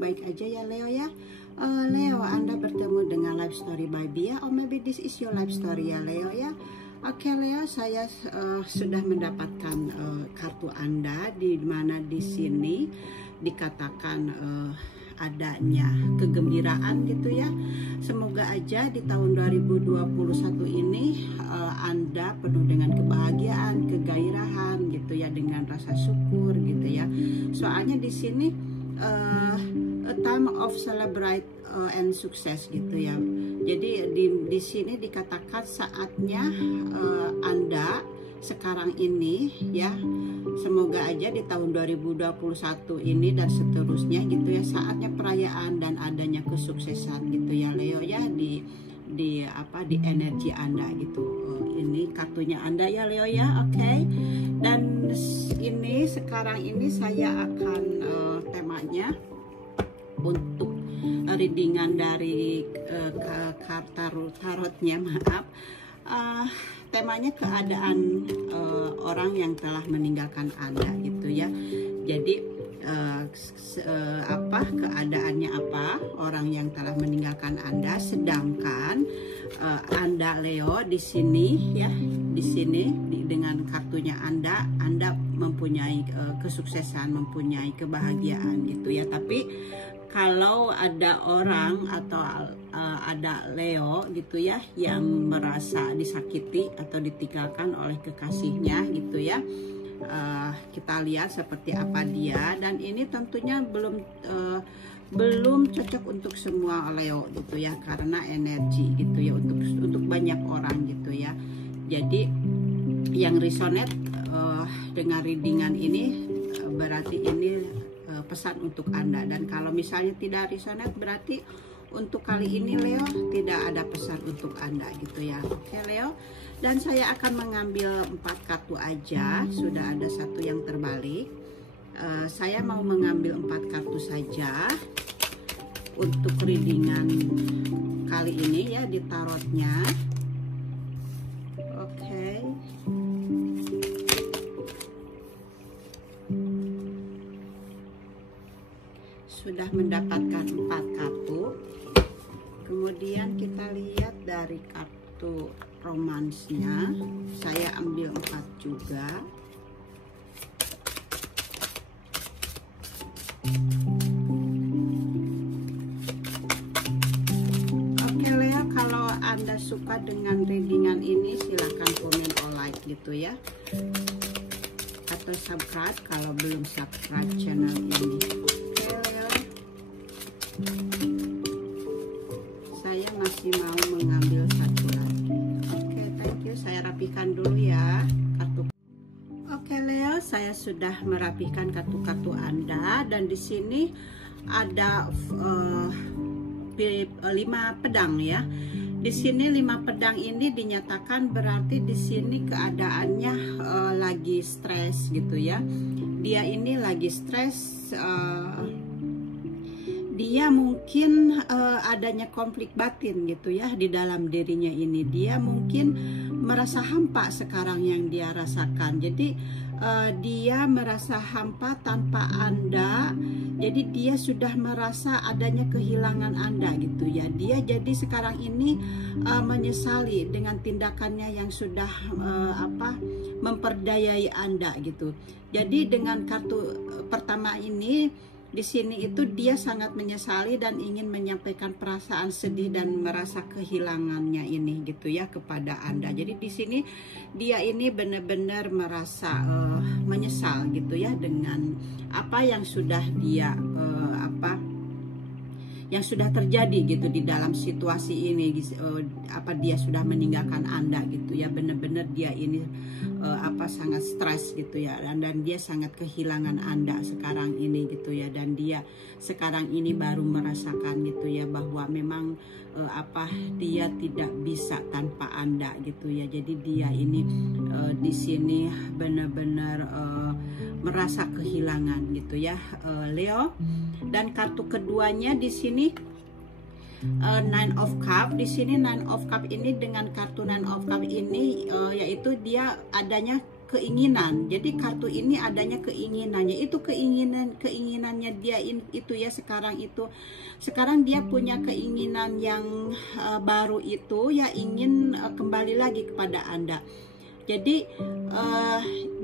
baik-baik aja ya Leo ya. Leo, Anda bertemu dengan Life Story by Bia, or maybe this is your life story ya Leo ya. Oke Leo, saya sudah mendapatkan kartu Anda, di mana di sini dikatakan adanya kegembiraan gitu ya. Semoga aja di tahun 2021 ini Anda penuh dengan kebahagiaan, kegairahan gitu ya, dengan rasa syukur gitu ya. Soalnya di sini a time of celebrate and success gitu ya. Jadi di sini dikatakan saatnya Anda sekarang ini ya, semoga aja di tahun 2021 ini dan seterusnya gitu ya, saatnya perayaan dan adanya kesuksesan gitu ya Leo ya, di energi Anda gitu. Ini kartunya Anda ya Leo ya. Oke. Dan ini sekarang ini saya akan temanya untuk readingan dari tarotnya, maaf. Temanya keadaan orang yang telah meninggalkan Anda gitu ya. Jadi keadaannya apa orang yang telah meninggalkan Anda, sedangkan Anda Leo di sini ya, di sini dengan kartunya Anda mempunyai kesuksesan, mempunyai kebahagiaan gitu ya. Tapi kalau ada orang atau ada Leo gitu ya yang merasa disakiti atau ditinggalkan oleh kekasihnya gitu ya, kita lihat seperti apa dia, dan ini tentunya belum cocok untuk semua Leo gitu ya, karena energi gitu ya, untuk banyak orang gitu ya. Jadi yang resonate dengan readingan ini berarti ini pesan untuk Anda, dan kalau misalnya tidak resonate berarti untuk kali ini Leo tidak ada pesan untuk Anda gitu ya. Oke Leo, dan saya akan mengambil 4 kartu aja, sudah ada satu yang terbalik. Saya mau mengambil 4 kartu saja untuk readingan kali ini ya, di tarotnya. Oke. Sudah mendapatkan 4 kartu. Kemudian kita lihat dari kartu romansnya, saya ambil 4 juga. Oke Lea, kalau Anda suka dengan readingan ini silahkan komen or like gitu ya, atau subscribe kalau belum subscribe channel ini. Saya masih mau mengambil satu lagi. Oke, thank you. Saya rapikan dulu ya kartu. Oke Leo, saya sudah merapikan kartu-kartu Anda, dan di sini ada 5 pedang ya. Di sini 5 pedang ini dinyatakan berarti di sini keadaannya lagi stres gitu ya. Dia ini lagi stres. Dia mungkin adanya konflik batin gitu ya di dalam dirinya ini. Dia mungkin merasa hampa sekarang yang dia rasakan. Jadi dia merasa hampa tanpa Anda. Jadi dia sudah merasa adanya kehilangan Anda gitu ya. Dia jadi sekarang ini menyesali dengan tindakannya yang sudah memperdayai Anda gitu. Jadi dengan kartu pertama ini, di sini itu dia sangat menyesali dan ingin menyampaikan perasaan sedih dan merasa kehilangannya ini gitu ya kepada Anda. Jadi di sini dia ini benar-benar merasa menyesal gitu ya dengan apa yang sudah dia yang sudah terjadi gitu di dalam situasi ini, dia sudah meninggalkan Anda gitu ya. Benar-benar dia ini sangat stres gitu ya, dan dia sangat kehilangan Anda sekarang ini gitu ya, dan dia sekarang ini baru merasakan gitu ya bahwa memang dia tidak bisa tanpa Anda gitu ya. Jadi dia ini di sini benar-benar merasa kehilangan gitu ya Leo. Dan kartu keduanya di sini Nine of Cup. Di sini Nine of Cup ini dengan kartu Nine of Cup ini yaitu dia adanya keinginan. Jadi kartu ini adanya keinginannya, itu keinginannya dia itu ya. Sekarang dia punya keinginan yang baru itu ya, ingin kembali lagi kepada Anda. Jadi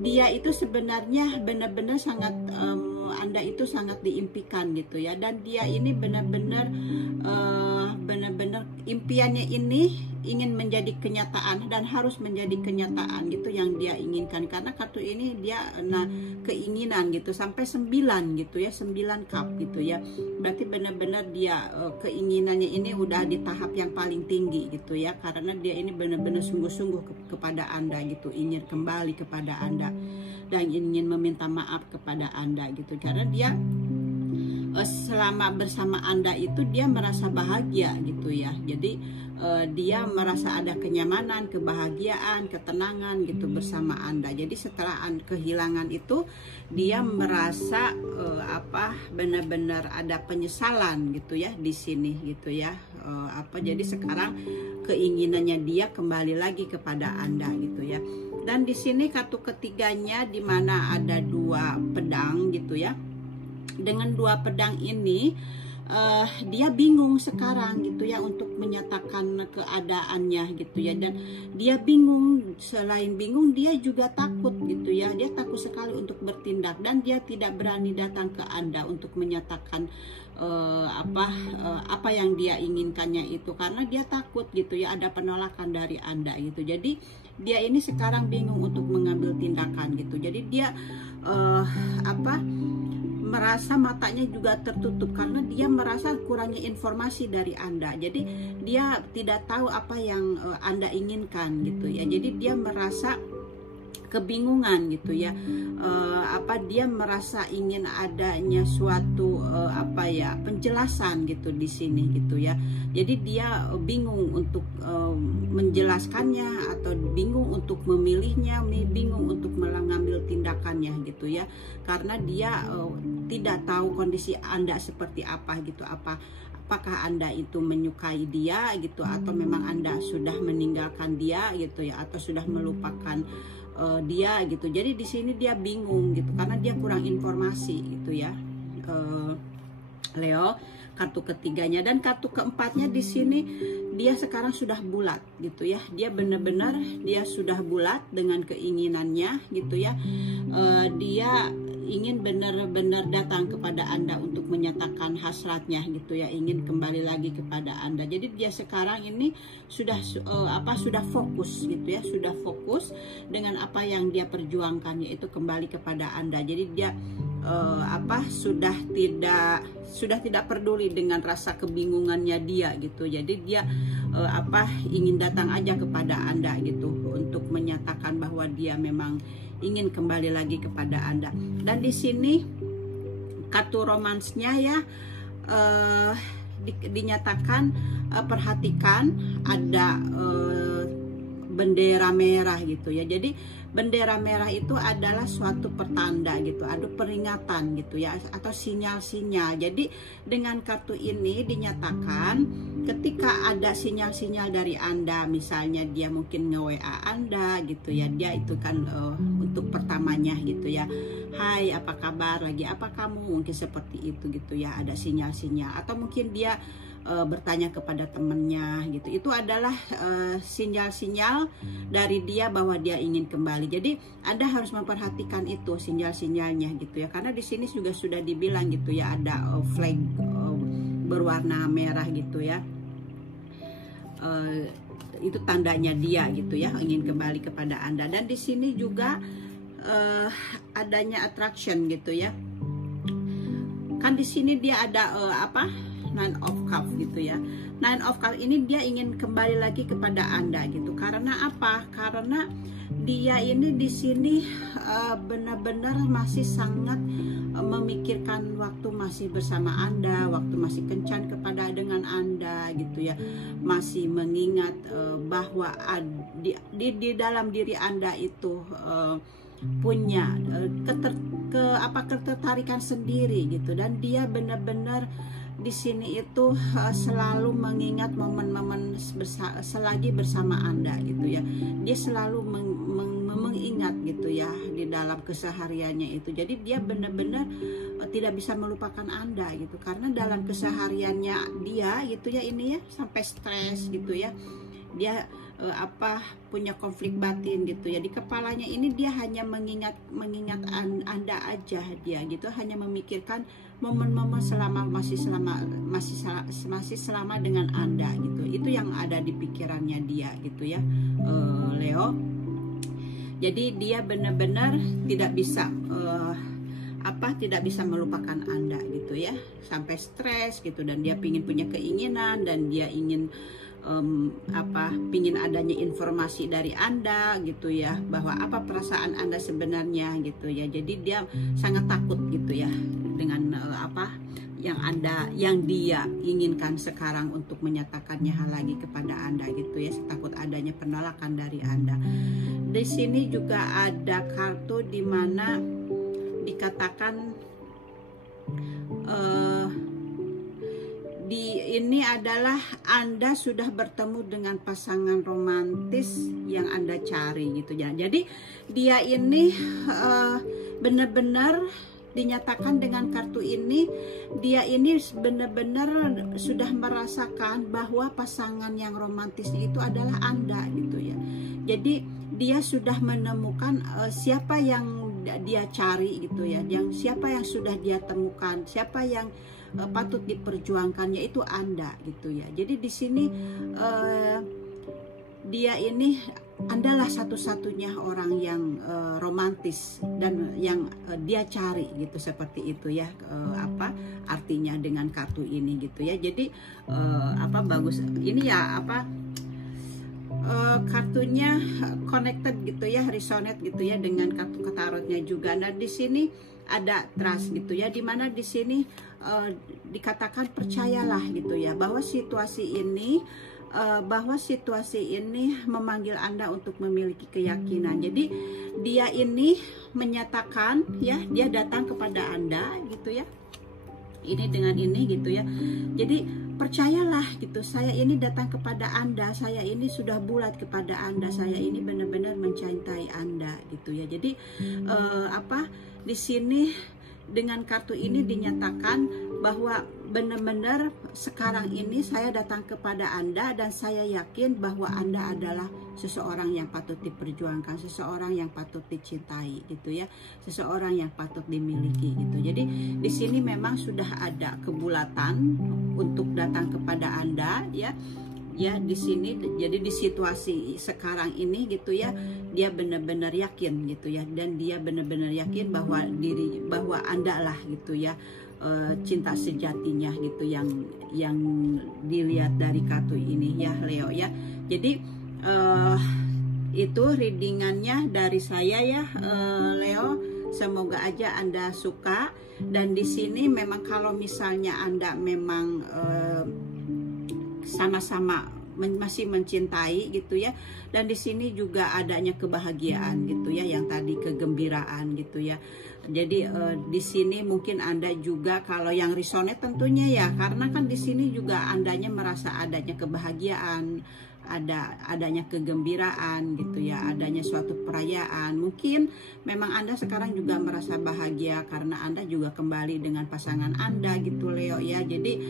dia itu sebenarnya benar-benar sangat Anda itu sangat diimpikan gitu ya, dan dia ini benar-benar impiannya ini ingin menjadi kenyataan dan harus menjadi kenyataan gitu yang dia inginkan, karena kartu ini dia keinginan gitu sampai 9 gitu ya, 9 cup gitu ya. Berarti benar-benar dia keinginannya ini udah di tahap yang paling tinggi gitu ya, karena dia ini benar-benar sungguh-sungguh kepada Anda gitu, ingin kembali kepada Anda dan ingin meminta maaf kepada Anda gitu, karena dia selama bersama Anda itu dia merasa bahagia gitu ya. Jadi dia merasa ada kenyamanan, kebahagiaan, ketenangan gitu bersama Anda. Jadi setelah kehilangan itu dia merasa benar-benar ada penyesalan gitu ya di sini gitu ya. Jadi sekarang keinginannya dia kembali lagi kepada Anda gitu ya. Dan di sini kartu ketiganya di mana ada 2 pedang gitu ya. Dengan 2 pedang ini dia bingung sekarang gitu ya untuk menyatakan keadaannya gitu ya, dan dia bingung. Selain bingung dia juga takut gitu ya, dia takut sekali untuk bertindak, dan dia tidak berani datang ke Anda untuk menyatakan apa yang dia inginkannya itu, karena dia takut gitu ya ada penolakan dari Anda gitu. Jadi dia ini sekarang bingung untuk mengambil tindakan gitu. Jadi dia merasa matanya juga tertutup karena dia merasa kurangnya informasi dari Anda. Jadi dia tidak tahu apa yang Anda inginkan gitu ya. Jadi dia merasa kebingungan gitu ya. Dia merasa ingin adanya suatu penjelasan gitu di sini gitu ya. Jadi dia bingung untuk menjelaskannya, atau bingung untuk memilihnya, bingung untuk mengambil tindakannya gitu ya, karena dia tidak tahu kondisi Anda seperti apa gitu. Apakah Anda itu menyukai dia gitu, atau memang Anda sudah meninggalkan dia gitu ya, atau sudah melupakan dia gitu. Jadi di sini dia bingung gitu karena dia kurang informasi gitu ya, Leo. Kartu ketiganya dan kartu keempatnya di sini dia sekarang sudah bulat gitu ya. Dia benar-benar dia sudah bulat dengan keinginannya gitu ya. Dia ingin benar-benar datang kepada Anda untuk menyatakan hasratnya gitu ya, ingin kembali lagi kepada Anda. Jadi dia sekarang ini sudah fokus gitu ya, sudah fokus dengan apa yang dia perjuangkan, yaitu kembali kepada Anda. Jadi dia sudah tidak peduli dengan rasa kebingungannya dia gitu. Jadi dia ingin datang aja kepada Anda gitu untuk menyatakan bahwa dia memang ingin kembali lagi kepada Anda. Dan di sini kartu romansnya ya, dinyatakan perhatikan ada bendera merah gitu ya. Jadi bendera merah itu adalah suatu pertanda gitu, ada peringatan gitu ya, atau sinyal-sinyal. Jadi dengan kartu ini dinyatakan ketika ada sinyal-sinyal dari Anda, misalnya dia mungkin nge-WA Anda gitu ya, dia itu kan untuk pertamanya gitu ya, hai apa kabar, lagi apa kamu, mungkin seperti itu gitu ya, ada sinyal-sinyal. Atau mungkin dia bertanya kepada temannya gitu. Itu adalah sinyal-sinyal dari dia bahwa dia ingin kembali. Jadi Anda harus memperhatikan itu sinyal-sinyalnya gitu ya, karena di sini juga sudah dibilang gitu ya, ada flag berwarna merah gitu ya. Itu tandanya dia gitu ya, ingin kembali kepada Anda. Dan di sini juga adanya attraction gitu ya. Kan di sini dia ada Nine of Cups gitu ya. Nine of Cups ini dia ingin kembali lagi kepada Anda gitu. Karena apa? Karena dia ini di sini benar-benar masih sangat memikirkan waktu masih bersama Anda, waktu masih kencan dengan Anda gitu ya. Masih mengingat bahwa di dalam diri Anda itu punya ketertarikan sendiri gitu, dan dia benar-benar di sini itu selalu mengingat momen-momen selagi bersama Anda gitu ya. Dia selalu mengingat gitu ya di dalam kesehariannya itu. Jadi dia benar-benar tidak bisa melupakan Anda gitu, karena dalam kesehariannya dia gitu ya ini ya sampai stres gitu ya. Dia punya konflik batin gitu ya di kepalanya ini. Dia hanya mengingat Anda aja, dia gitu hanya memikirkan momen-momen masih selama dengan Anda gitu. Itu yang ada di pikirannya dia gitu ya, Leo. Jadi dia benar-benar tidak bisa tidak bisa melupakan Anda gitu ya, sampai stres gitu, dan dia pingin punya keinginan, dan dia ingin pingin adanya informasi dari Anda gitu ya, bahwa apa perasaan Anda sebenarnya gitu ya. Jadi dia sangat takut gitu ya dengan yang dia inginkan sekarang untuk menyatakannya lagi kepada Anda gitu ya, takut adanya penolakan dari Anda. Di sini juga ada kartu di mana dikatakan ini adalah Anda sudah bertemu dengan pasangan romantis yang Anda cari gitu ya. Jadi dia ini benar-benar dinyatakan dengan kartu ini, dia ini benar-benar sudah merasakan bahwa pasangan yang romantisnya itu adalah Anda gitu ya. Jadi dia sudah menemukan siapa yang dia cari gitu ya, siapa yang sudah dia temukan, siapa yang patut diperjuangkannya itu Anda gitu ya. Jadi di sini dia ini adalah satu-satunya orang yang romantis dan yang dia cari gitu, seperti itu ya, artinya dengan kartu ini gitu ya. Jadi bagus ini ya, kartunya connected gitu ya, resonate gitu ya dengan kartu tarotnya juga. Nah di sini ada trust gitu ya, dimana di sini dikatakan percayalah gitu ya, bahwa situasi ini memanggil Anda untuk memiliki keyakinan. Jadi dia ini menyatakan ya, dia datang kepada Anda gitu ya, ini dengan ini gitu ya. Jadi percayalah gitu, saya ini datang kepada Anda, saya ini sudah bulat kepada Anda, saya ini benar-benar mencintai Anda gitu ya. Jadi di sini dengan kartu ini dinyatakan bahwa benar-benar sekarang ini saya datang kepada Anda, dan saya yakin bahwa Anda adalah seseorang yang patut diperjuangkan, seseorang yang patut dicintai gitu ya, seseorang yang patut dimiliki gitu. Jadi di sini memang sudah ada kebulatan untuk datang kepada Anda ya di sini. Jadi di situasi sekarang ini gitu ya, dia benar-benar yakin gitu ya, dan dia benar-benar yakin bahwa Anda lah gitu ya, cinta sejatinya gitu yang dilihat dari kartu ini ya, Leo ya. Jadi itu readingannya dari saya ya, Leo. Semoga aja Anda suka. Dan di sini memang kalau misalnya Anda memang sama-sama masih mencintai gitu ya, dan di sini juga adanya kebahagiaan gitu ya, yang tadi kegembiraan gitu ya. Jadi di sini mungkin Anda juga, kalau yang resonate tentunya ya, karena kan di sini juga Andanya merasa adanya kebahagiaan, adanya kegembiraan gitu ya, adanya suatu perayaan. Mungkin memang Anda sekarang juga merasa bahagia karena Anda juga kembali dengan pasangan Anda gitu, Leo ya. Jadi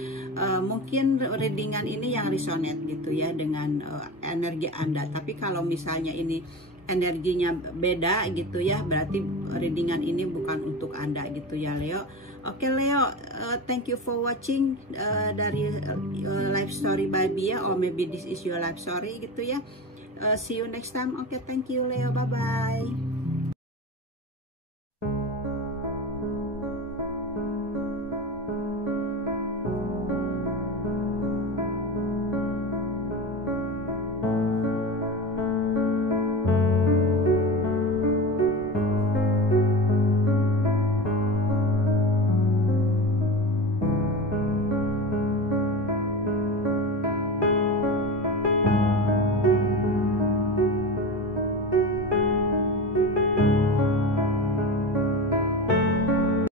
mungkin readingan ini yang resonate gitu ya dengan energi Anda. Tapi kalau misalnya ini energinya beda gitu ya, berarti readingan ini bukan untuk Anda gitu ya, Leo. Oke, Leo, thank you for watching dari life story by Bia, or maybe this is your life story gitu ya. See you next time. Oke, thank you, Leo. Bye bye.